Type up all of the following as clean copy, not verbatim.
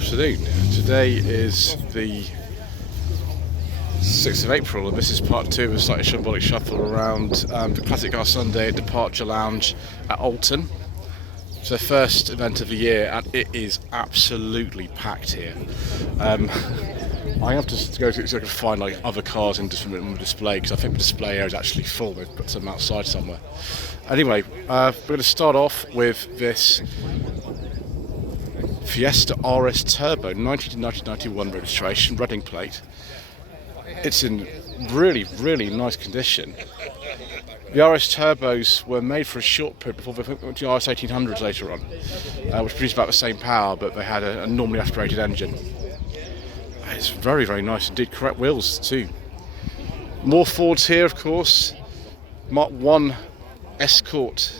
afternoon. Today is the 6th of April and this is part 2 of a slightly Shambolic shuffle around the Classic Car Sunday Departure Lounge at Alton. It's the first event of the year and it is absolutely packed here. I have to go to so I can find like other cars in different display because I think the display area is actually full. They've got some outside somewhere. Anyway, we're going to start off with this Fiesta RS Turbo 1991 registration, Reading plate. It's in really nice condition. The RS Turbos were made for a short period before they went to the RS 1800s later on, which produced about the same power, but they had a normally aspirated engine. It's very nice indeed. Correct wheels too. More Fords here, of course. Mark 1 Escort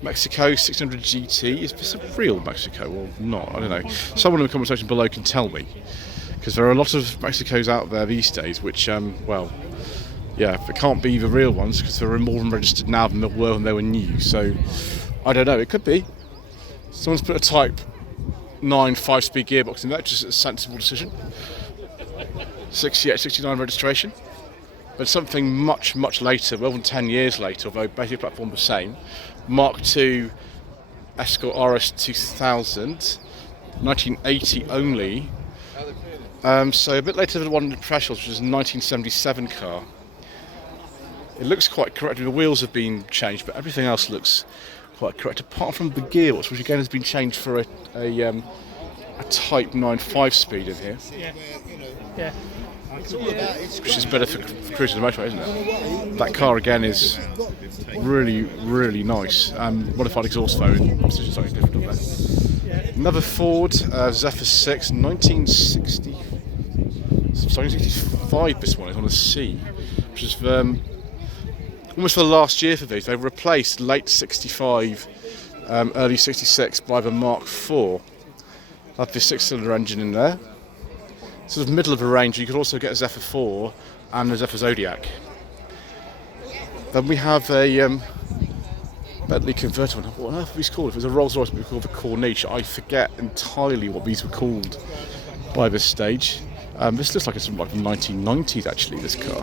Mexico 600 GT. Is this a real Mexico or not? I don't know. Someone in the comment section below can tell me, because there are a lot of Mexicos out there these days which, well, yeah, they can't be the real ones because there are more of them registered now than there were when they were new. So, I don't know. It could be. Someone's put a Type 9 5-speed gearbox in there, just a sensible decision. 68, 69 registration. But something much later, well than 10 years later, although basically the platform the same. Mark II Escort RS 2000, 1980 only. So a bit later than the one in the professionals, which is a 1977 car. It looks quite correct. The wheels have been changed, but everything else looks quite correct, apart from the gearbox, which again has been changed for a Type 9 5-speed in here. Yeah. Which is better for cruising the motorway, isn't it? That car again is really nice. Modified exhaust though, which is something different on there. Another Ford Zephyr 6, 1965. This one is on a C, which is almost for the last year for these. They've replaced late 65, early 66 by the Mark IV. Have the 6-cylinder engine in there. Sort of middle of the range. You could also get a Zephyr 4 and a Zephyr Zodiac. Then we have a Bentley convertible. What on earth are these called? If it was a Rolls Royce, it would be called the Corniche. I forget entirely what these were called by this stage. This looks like it's from like the 1990s actually, this car.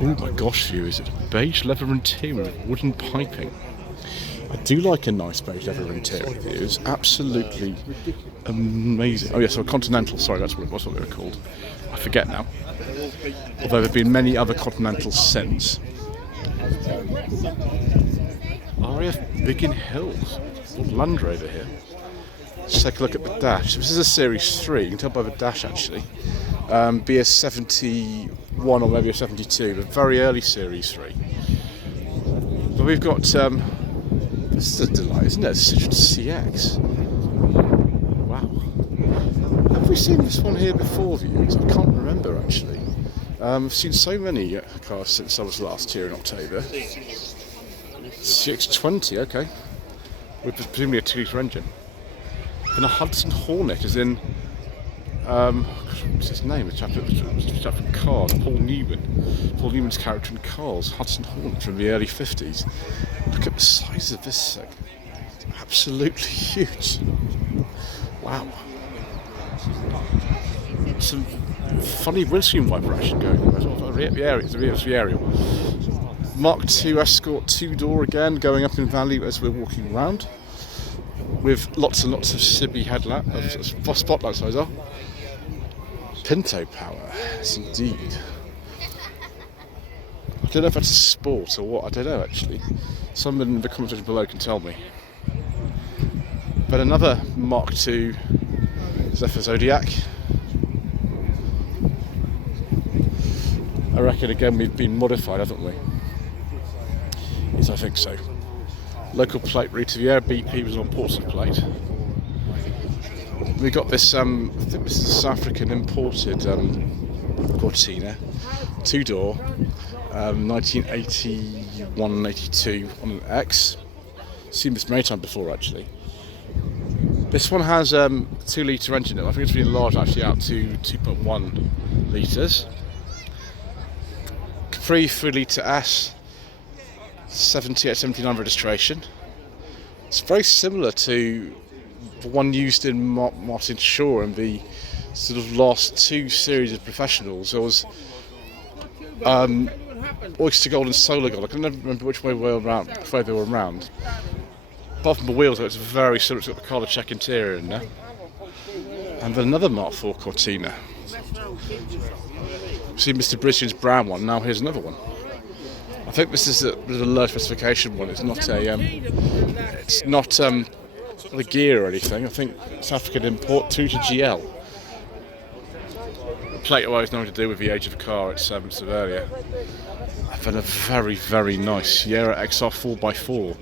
Oh my gosh, viewers, it's beige leather interior with wooden piping. I do like a nice beige leather interior, viewers. Absolutely amazing. Oh yes, so a Continental, sorry, that's what they were called. I forget now. Although there have been many other Continentals since. RAF Biggin Hills, Land Rover here. Let's take a look at the dash. This is a Series 3, you can tell by the dash actually. Be a 71 or maybe a 72, but very early Series 3. But we've got, this is a delight, isn't it? A Citroen CX. Wow. Have we seen this one here before, viewers? I can't remember actually. I've seen so many cars since I was last here in October. CX-20, okay. With presumably a 2-litre engine. And a Hudson Hornet is in, what's his name? The chap from Cars, Paul Newman. Paul Newman's character in Cars, Hudson Hornet from the early 50s. Look at the size of this thing. It's absolutely huge. Wow. Some funny windscreen wiper action going on as well. The area. Mark II Escort 2-door again, going up in value as we're walking around. With lots and lots of Sibby headlamps, spotlights those are. Pinto power, yes indeed. I don't know if that's a sport or what, I don't know actually. Someone in the comment section below can tell me. But another Mark II Zephyr Zodiac. I reckon again we've been modified, haven't we? Yes, I think so. Local plate Riviera BP was on Portsmouth plate. We got this, I think this is a South African imported Cortina, 2-door, 1981-82 on an X. Seen this many times before actually. This one has a 2-litre engine in it. I think it's been enlarged actually out to 2.1 litres. Capri 3-litre S, 78-79 registration. It's very similar to the one used in Martin Shaw and the sort of last two series of professionals. There was Oyster Gold and Solar Gold. I can never remember which way they were around. Apart from the wheels, it's very similar. It's got the colour check interior in there. And then another Mark IV Cortina. See Mr. Brisbane's brown one. Now here's another one. I think this is a low specification one. It's not a gear or anything. I think it's African import 2 to GL. The plate always nothing to do with the age of the car. It's sort of earlier. I've had a very, very nice Sierra XR 4x4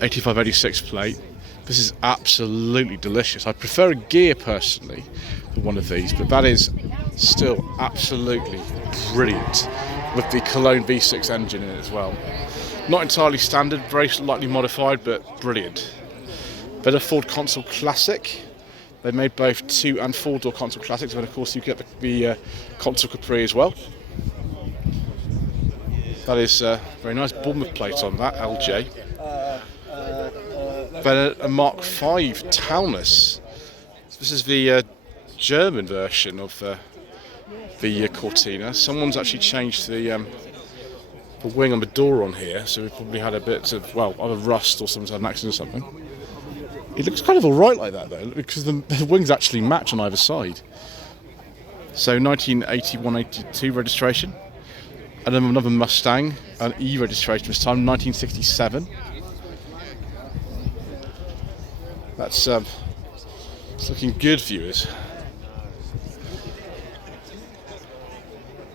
8586 plate. This is absolutely delicious. I prefer a gear personally for one of these, but that is still absolutely brilliant with the Cologne V6 engine in it as well. Not entirely standard, very slightly modified, but brilliant. Then a Ford Consul Classic. They made both 2 and 4 door Consul Classics, and of course you get the Consul Capri as well. That is very nice Bournemouth plate on that, LJ. Then a Mark V Taunus. This is the German version of the Cortina. Someone's actually changed the wing on the door on here, so we probably had a bit of, well, either rust or someone's had an accident or something. It looks kind of alright like that though, because the wings actually match on either side. So 1981-82 registration, and then another Mustang, an E registration this time, 1967. That's it's looking good, viewers.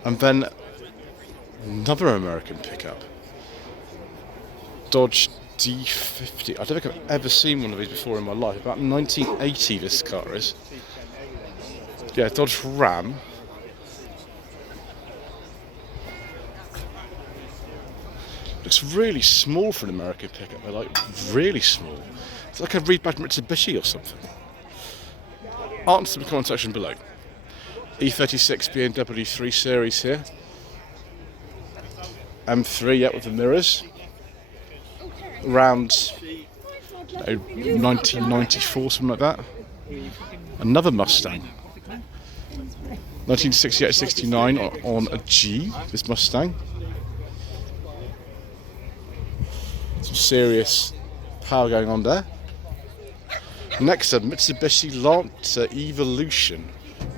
And then another American pickup, Dodge D50. I don't think I've ever seen one of these before in my life. About 1980 this car is. Yeah, Dodge Ram. Looks really small for an American pickup. They're like really small. It's like a rebadged Mitsubishi or something. Answer the comment section below. E36 BMW 3 Series here. M3, yeah, with the mirrors. Around 1994, something like that. Another Mustang. 1968-69 on a G, this Mustang. Some serious power going on there. Next up, Mitsubishi Lancer Evolution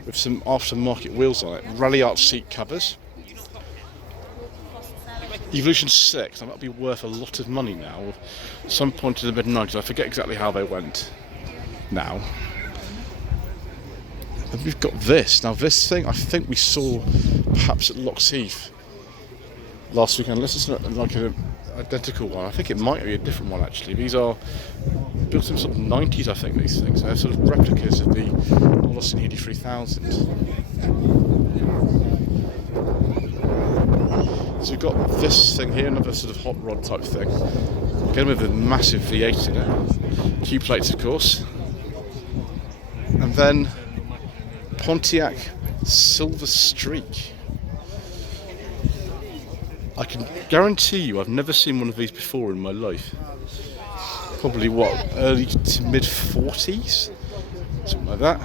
with some aftermarket wheels on it. Rally Art seat covers. Evolution 6, that'll be worth a lot of money now. At some point in the mid-90s, I forget exactly how they went now. And we've got this. Now this thing, I think we saw perhaps at Lockheath last weekend. This is not like an identical one. I think it might be a different one actually. These are built in sort of 90s, I think, these things. They're sort of replicas of the Austin Healey 3000. So we've got this thing here, another sort of hot rod type thing. Again with a massive V8 in it. Q plates, of course. And then Pontiac Silver Streak. I can guarantee you I've never seen one of these before in my life. Probably what, early to mid 40s? Something like that.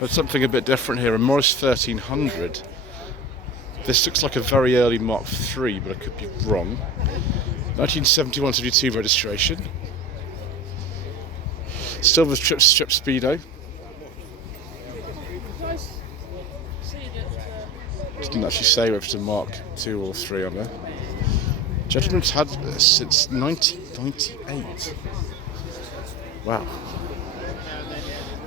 But something a bit different here, a Morris 1300. This looks like a very early Mark III, but I could be wrong. 1971-72 registration. Still with strip speedo. Didn't actually say whether it's a Mark II or 3 on there. Gentleman's had this since 1998. Wow.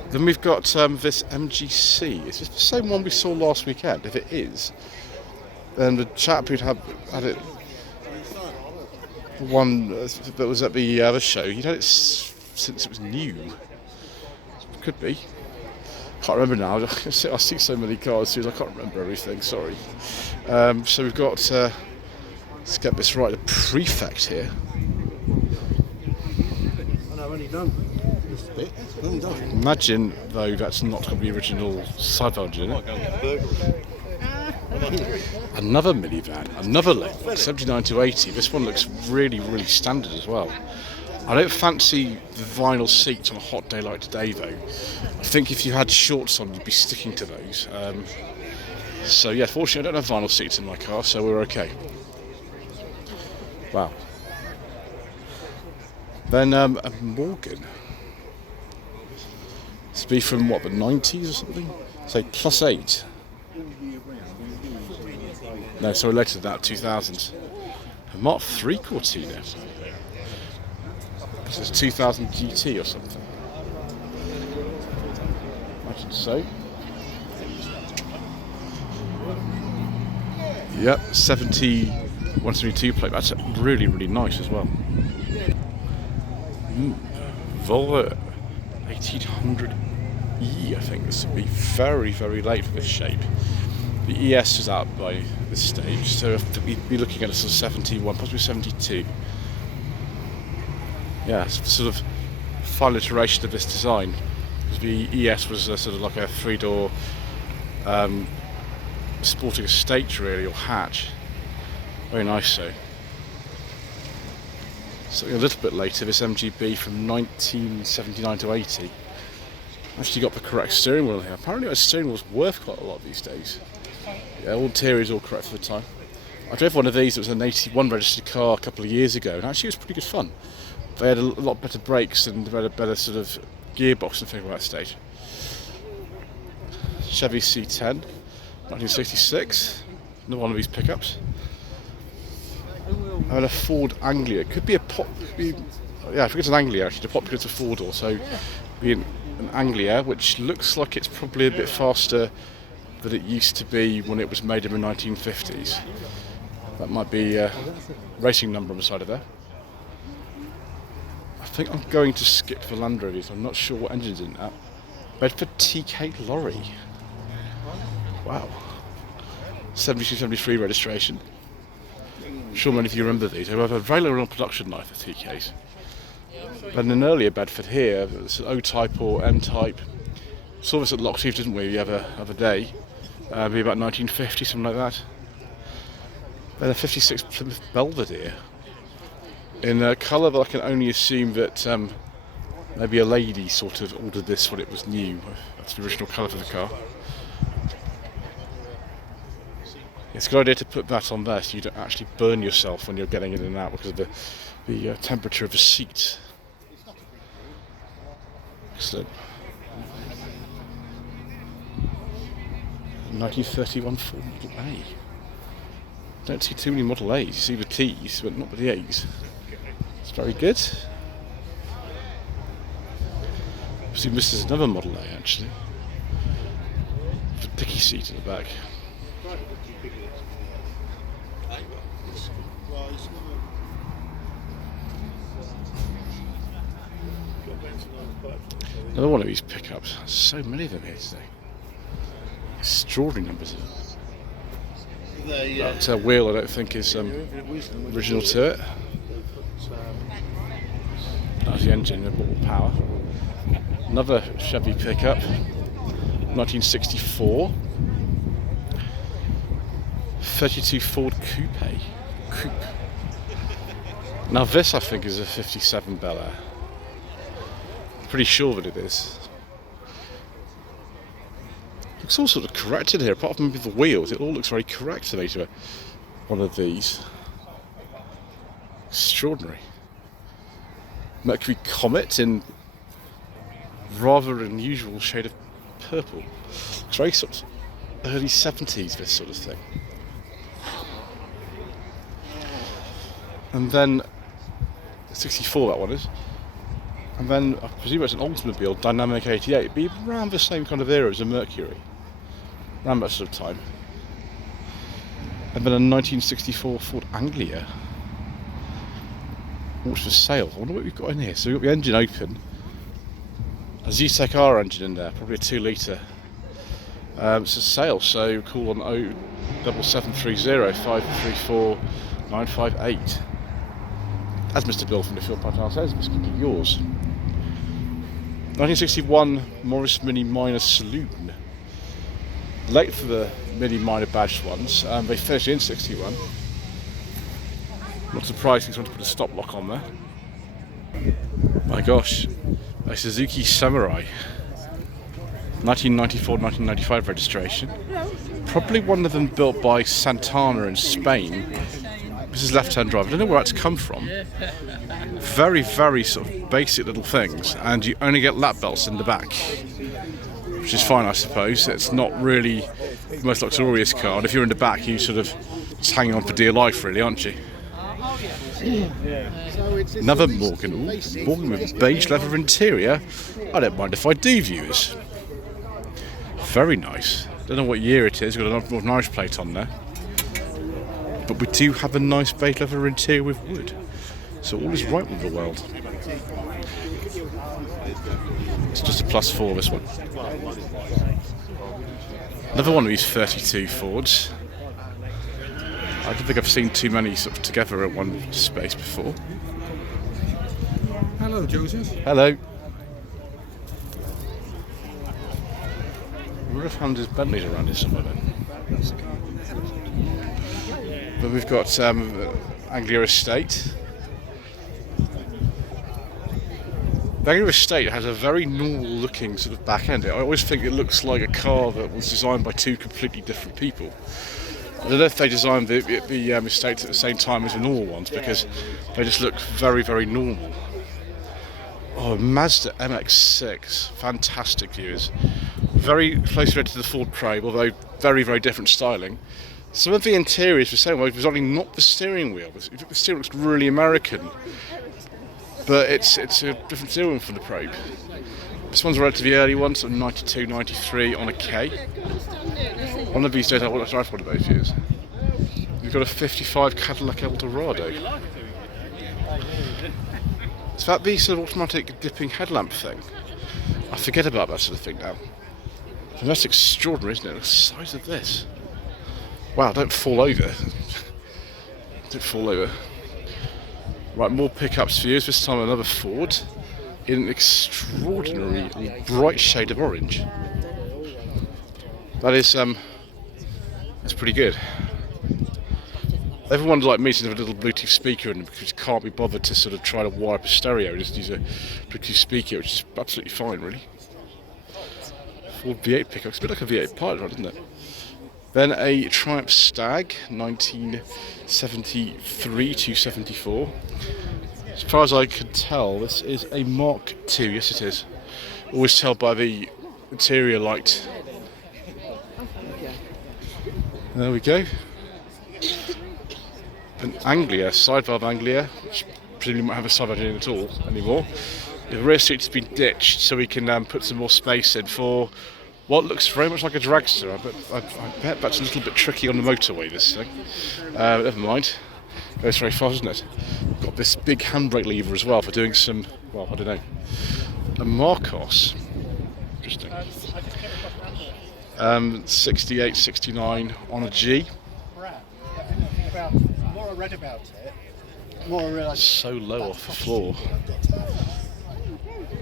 Then we've got this MGC. Is this the same one we saw last weekend? If it is, then the chap who'd had it, the one that was at the other show, he'd had it since it was new. Could be. Can't remember now. I see so many cars, I can't remember everything. Sorry. So we've got. Let's get this right. The Prefect here. Imagine though that's not going to be original side engine. Another minivan, another late one, 79 to 80. This one looks really, really standard as well. I don't fancy the vinyl seats on a hot day like today though. I think if you had shorts on you'd be sticking to those. So yeah, fortunately I don't have vinyl seats in my car, so we're okay. Wow. Then a Morgan. This would be from what, the 90s or something? Say +8. No, sorry, later than that, 2000s. A Mark III Cortina. This is 2000 GT or something. Imagine so. Yep, 172 plate. That's really, really nice as well. Volvo 1800E, I think this would be very, very late for this shape. The ES is out by this stage, so we'd be looking at a sort of 71, possibly 72. Yeah, it's sort of final iteration of this design. The ES was sort of like a three-door sporting estate, really, or hatch. Very nice, so. Something a little bit later, this MGB from 1979 to 80. Actually got the correct steering wheel here. Apparently, the steering wheel's worth quite a lot these days. Yeah, all interior is all correct for the time. I drove one of these. It was an 81 registered car a couple of years ago, and actually it was pretty good fun. They had a lot better brakes and they had a better sort of gearbox and thing at that stage. Chevy C10, 1966. Another one of these pickups. And a Ford Anglia. It could be a pop. Yeah, I think it's an Anglia actually. The popular to four door, so be an Anglia, which looks like it's probably a bit faster than it used to be when it was made in the 1950s. That might be a racing number on the side of there. I think I'm going to skip the Land Rovers. I'm not sure what engine's in that. Bedford TK lorry. Wow. 72-73 registration. I'm sure many of you remember these. They have a very long production life of TKs. And an earlier Bedford here, it's an O-type or M-type. Saw this at Lockheed, didn't we, the other day? Maybe about 1950, something like that. Then a 56 Plymouth Belvedere. In a colour that I can only assume that maybe a lady sort of ordered this when it was new. That's the original colour for the car. It's a good idea to put that on there so you don't actually burn yourself when you're getting in and out because of the temperature of the seat. Excellent. 1931 Ford Model A. Don't see too many Model A's. You see the T's, but not the A's. It's very good. I see this is another Model A actually. With a dicky seat in the back. Another one of these pickups. So many of them here today. Extraordinary numbers of them. That wheel I don't think is original to it. That's the engine, a bit more power. Another Chevy pickup, 1964. 32 Ford Coupe. Now this I think is a 57 Bel Air. Pretty sure that it is. Looks all sort of corrected here, apart from the wheels. It all looks very correct to me to one of these. Extraordinary. Mercury Comet in rather unusual shade of purple. It's very sort of early 70s, this sort of thing. And then 64 that one is. And then I presume it's an Oldsmobile Dynamic 88. It'd be around the same kind of era as a Mercury. Around that sort of time. And then a 1964 Ford Anglia. Which for sale. I wonder what we've got in here. So we've got the engine open. A Zetec R engine in there, probably a 2 litre. It's a sale, so call on 07730 534 958. As Mr. Bill from the Field Part says, must keep it yours. 1961 Morris Mini Minor Saloon. Late for the Mini Minor badged ones. They finished in 61. Not surprised he's trying to put a stop lock on there. My gosh, a Suzuki Samurai. 1994-1995 registration. Probably one of them built by Santana in Spain. This is left-hand drive. I don't know where that's come from. Very, very sort of basic little things, and you only get lap belts in the back, which is fine, I suppose. It's not really the most luxurious car. And if you're in the back, you sort of just hanging on for dear life, really, aren't you? Another Morgan. Ooh, Morgan with beige leather interior. I don't mind if I do, viewers. Very nice. Don't know what year it is. We've got a Northern Irish plate on there. But we do have a nice beige leather interior with wood. So all is right with the world. It's just a +4, this one. Another one of these 32 Fords. I don't think I've seen too many sort of together at one space before. Hello, Joseph. Hello. We would have found his Bentleys around here somewhere then. But we've got Anglia Estate. The Anglia Estate has a very normal looking sort of back end. I always think it looks like a car that was designed by two completely different people. I don't know if they designed the estates at the same time as the normal ones, because they just look very, very normal. Oh, Mazda MX-6, fantastic viewers. Very closely related to the Ford Probe, although very, very different styling. Some of the interiors were saying, well, it's only not the steering wheel. The steering looks really American, but it's a different steering wheel from the Probe. This one's a relatively early one, sort of 92, 93 on a K. One of these days I want to drive one of those years. We've got a 55 Cadillac Eldorado. Is that the sort of automatic dipping headlamp thing? I forget about that sort of thing now. And that's extraordinary, isn't it? The size of this. Wow, don't fall over. Don't fall over. Right, more pickups for you. This time another Ford in an extraordinary bright shade of orange. That is, that's pretty good. Everyone like me seems to have a little Bluetooth speaker in them because you can't be bothered to sort of try to wire up a stereo. Just use a Bluetooth speaker, which is absolutely fine, really. Ford V8 pickup. It's a bit like a V8 Pilot, isn't it? Then a Triumph Stag, 1973 to 74. As far as I can tell, this is a Mark II. Yes, it is. Always tell by the interior light. There we go. An Anglia, side valve Anglia, which presumably won't have a side valve in at all anymore. The rear seat has been ditched, so we can put some more space in for what looks very much like a dragster. I bet that's a little bit tricky on the motorway, this thing. Never mind. Goes very fast, doesn't it? Got this big handbrake lever as well for doing some, well, I don't know. A Marcos. Interesting. 68, 69 on a G. More I read about it, more I realised. So low off the floor.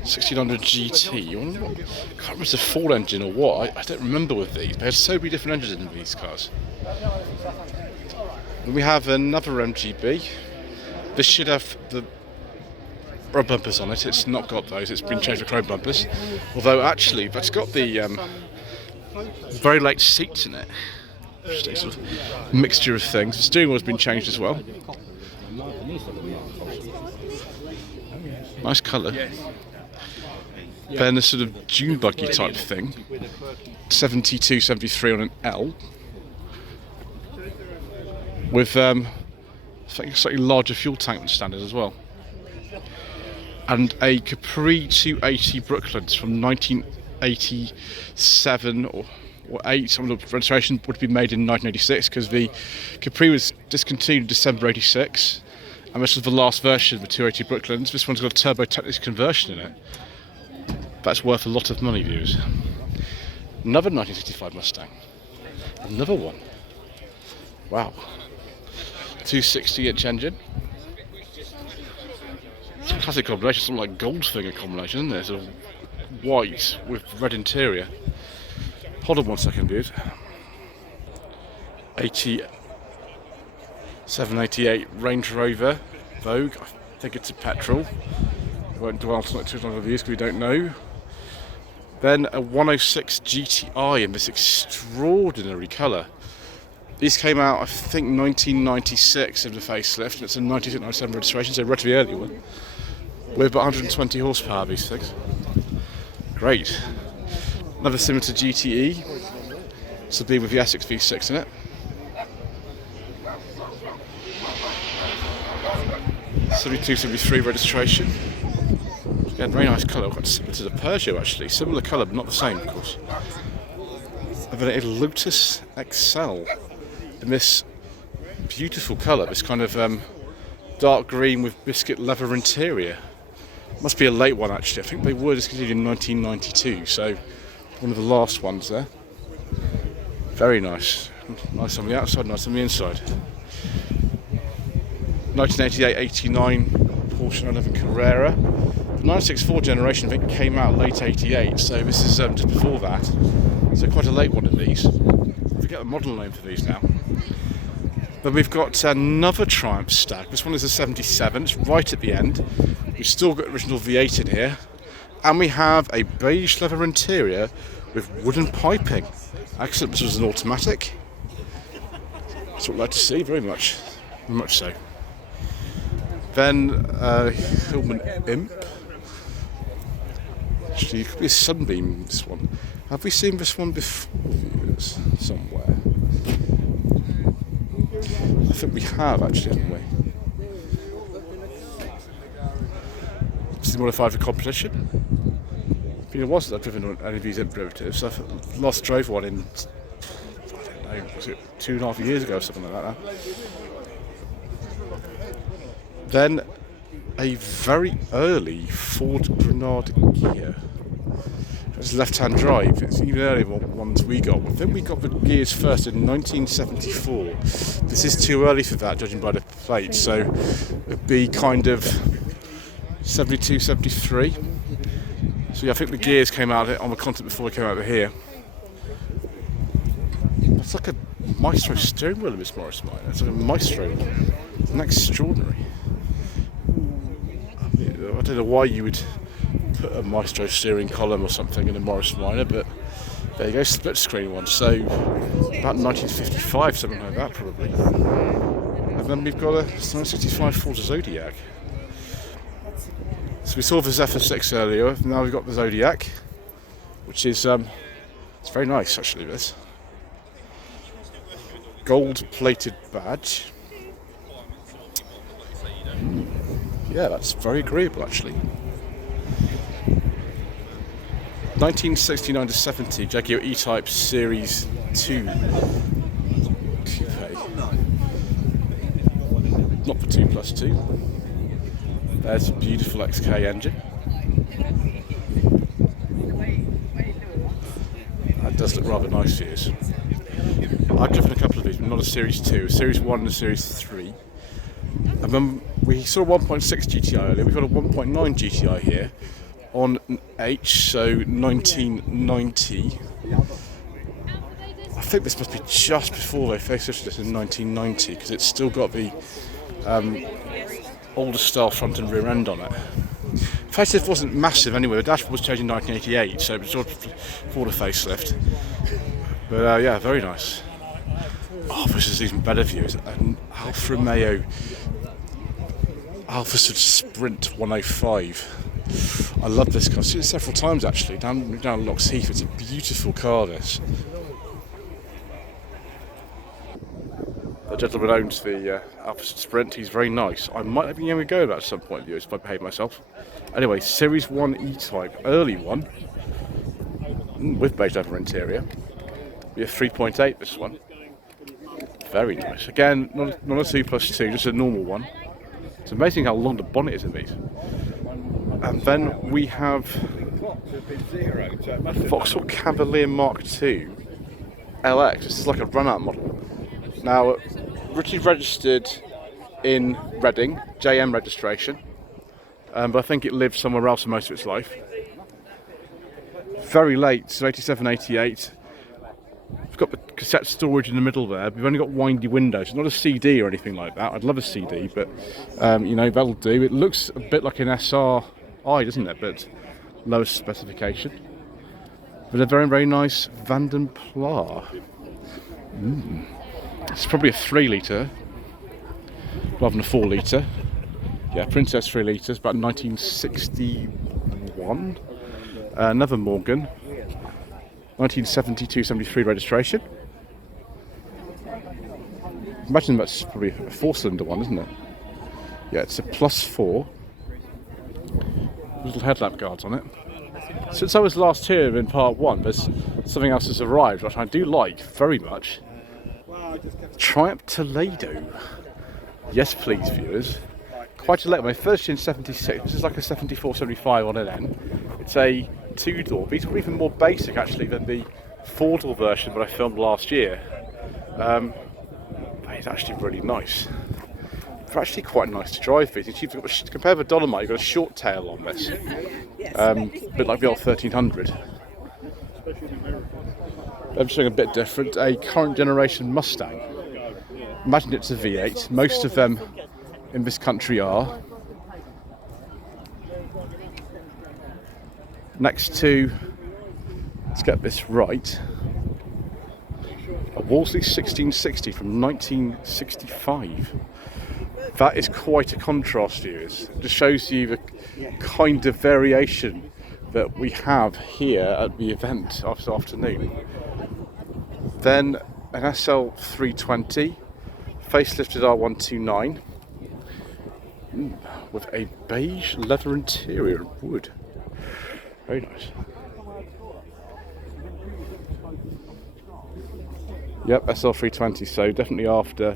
1600 GT. I can't remember if it's a Ford engine or what. I don't remember with these. They had so many different engines in these cars. Then we have another MGB. This should have the rubber bumpers on it. It's not got those. It's been changed to chrome bumpers. Although actually, that's got the very late seats in it. Just a sort of mixture of things. The steering wheel's been changed as well. Nice colour. Then a sort of dune buggy type thing. 72, 73 on an L. With a slightly larger fuel tank than standard as well. And a Capri 280 Brooklands from 1987 or 8. Some of the registration would be made in 1986 because the Capri was discontinued in December 86, and this was the last version of the 280 Brooklands. This one's got a turbo Technics conversion in it. That's worth a lot of money, viewers. Another 1965 Mustang. Another one. Wow. 260-inch engine. It's a classic combination, something like Goldfinger combination, isn't it? Sort of white with red interior. Hold on one second, dude. 788 Range Rover Vogue. I think it's a petrol. won't dwell on it too long of these because we don't know. Then a 106 GTI in this extraordinary colour. These came out, I think, 1996 of the facelift, and it's a 96-97 registration, so a relatively early one. With about 120 horsepower, these things. Great. Another similar to GTE. This will be with the Essex V6 in it. '72, '73 registration. Again, very nice colour, quite similar to the Peugeot actually. Similar colour, but not the same, of course. And then a Lotus XL in this beautiful colour, this kind of dark green with biscuit leather interior. Must be a late one actually. I think they were discontinued in 1992, so one of the last ones there. Very nice. Nice on the outside, nice on the inside. 1988-89 Porsche 911 Carrera. The 964 generation, I think, came out late 88, so this is just before that. So quite a late one of these. I forget the model name for these now. Then we've got another Triumph Stag. This one is a 77, it's right at the end. We've still got original V8 in here. And we have a beige leather interior with wooden piping. Excellent, this was an automatic. That's what I'd like to see, very much so. Then Hillman Imp. Actually, it could be a Sunbeam, this one. Have we seen this one before, viewers, somewhere? I think we have, actually, haven't we? This is modified for competition. I think it was that I've driven on any of these Imp derivatives. I last drove one in, I don't know, was it 2.5 years ago or something like that? Then a very early Ford Grenadier. It's left-hand drive. It's even earlier than ones we got. I think we got the gears first in 1974. This is too early for that, judging by the plate. So it'd be kind of 72, 73. So yeah, I think the gears came out on the content before they came over here. It's like a Maestro steering wheel in this Morris Minor. It's like a Maestro. It's an extraordinary. I don't know why you would put a Maestro steering column or something in a Morris Minor, but there you go, split screen one. So about 1955, something like that probably. And then we've got a 1965 Ford Zodiac. So we saw the Zephyr 6 earlier, now we've got the Zodiac, which is it's very nice actually, this. Gold plated badge. Yeah, that's very agreeable actually. 1969 to 70 Jaguar E-Type Series 2 Coupe. Not for 2+2. There's a beautiful XK engine. That does look rather nice here. I've driven a couple of these, but not a Series 2, a Series 1 and a Series 3. And then we saw a 1.6 GTI earlier, we've got a 1.9 GTI here on an H, so 1990. I think this must be just before they facelifted this in 1990, because it's still got the older style front and rear end on it. Facelift wasn't massive anyway, the dashboard was changed in 1988, so it was sort of for the facelift. But yeah, very nice. Oh, this is even better view. It's an Alfa Romeo Alfa Sprint 105. I love this car. I've seen it several times actually, down Lock's Heath. It's a beautiful car, this. The gentleman owns the Alfa Sprint. He's very nice. I might have been able to go that at some point, viewers, if I behave myself. Anyway, Series 1 E-Type, early one, with beige leather interior. We have 3.8 this one. Very nice. Again, not a 2+2, just a normal one. It's amazing how long the bonnet is in these. And then we have Vauxhall Cavalier Mark II LX. This is like a run-out model. Now, originally registered in Reading, JM registration, but I think it lived somewhere else for most of its life. Very late, so 87, 88. We've got the cassette storage in the middle there. We've only got windy windows. It's not a CD or anything like that. I'd love a CD, but you know, that'll do. It looks a bit like an SR I, doesn't it? But lowest specification. With a very, very nice Vanden Pla. It's probably a 3 litre rather than a 4 litre. Yeah, Princess 3 litres, about 1961. Another Morgan, 1972-73 registration. Imagine that's probably a 4-cylinder one, isn't it? Yeah, it's a +4. Little headlamp guards on it. Since I was last here in part 1, there's something else has arrived, which I do like very much. Triumph Toledo. Yes, please, viewers. Quite a late. My first in 76. This is like a 74-75 on an end. It's a 2-door. These are even more basic actually than the 4-door version that I filmed last year. It's actually really nice. They're actually quite nice to drive these. Compared with Dolomite, you've got a short tail on this. A bit like the old 1300. I'm showing a bit different. A current generation Mustang. Imagine it's a V8. Most of them in this country are. Next to, let's get this right, a Wolseley 1660 from 1965. That is quite a contrast, viewers. It just shows you the kind of variation that we have here at the event this afternoon. Then an SL 320, facelifted R129, with a beige leather interior and wood. Very nice. Yep, SL320, so definitely after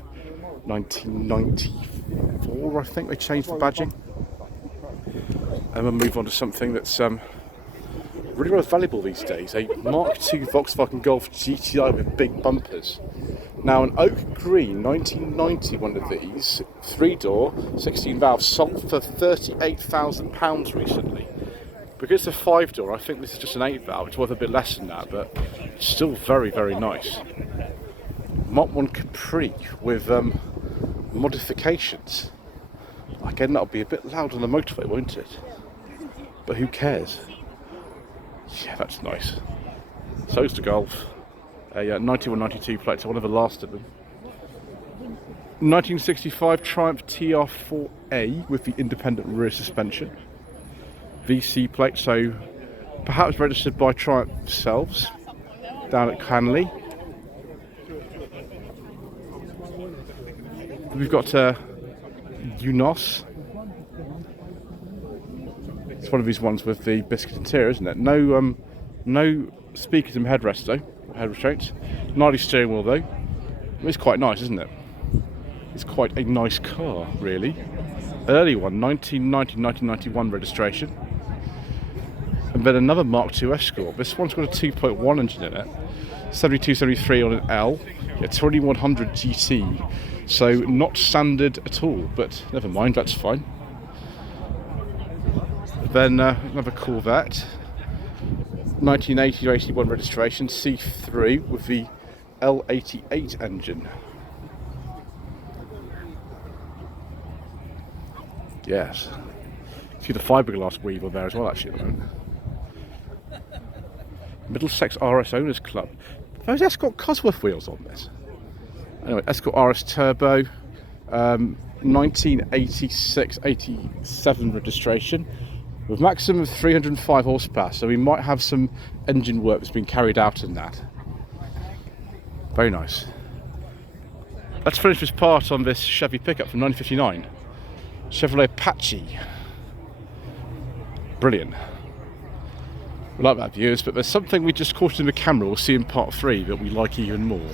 1994, I think they changed the badging. And we'll move on to something that's really rather valuable these days, a Mark II Volkswagen Golf GTI with big bumpers. Now an oak green 1990 one of these, 3-door, 16 valves, sold for £38,000 recently. Because it's a 5-door, I think this is just an 8 valve, it's worth a bit less than that, but it's still very, very nice. Mark 1 Capri with modifications. Again, that'll be a bit loud on the motorway, won't it? But who cares? Yeah, that's nice. So's the Golf. 91-92 plates, one of the last of them. 1965 Triumph TR4A with the independent rear suspension. VC plate, so perhaps registered by Triumph themselves down at Canley. We've got Unos. It's one of these ones with the biscuit interior, isn't it? No speakers in headrest though, head restraints. Gnarly steering wheel though. It's quite nice, isn't it? It's quite a nice car, really. Early one, 1990-1991 registration. And then another Mark II Escort. This one's got a 2.1 engine in it. 72-73 on an L. Yeah, 2100 GT. So not standard at all, but never mind, that's fine. Then another Corvette. 1980-81 registration, C3 with the L88 engine. Yes. See the fiberglass weaver there as well, actually, at the moment. Middlesex RS Owners Club. Those Escort Cosworth wheels on this. Anyway, Escort RS Turbo, 1986-87 registration, with maximum of 305 horsepower. So we might have some engine work that's been carried out in that. Very nice. Let's finish this part on this Chevy pickup from 1959. Chevrolet Apache. Brilliant. We like that, viewers, but there's something we just caught in the camera we'll see in part 3 that we like even more.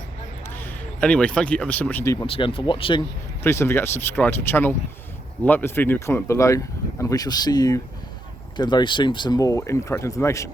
Anyway, thank you ever so much indeed once again for watching. Please don't forget to subscribe to the channel, like this video, comment below, and we shall see you again very soon for some more incorrect information.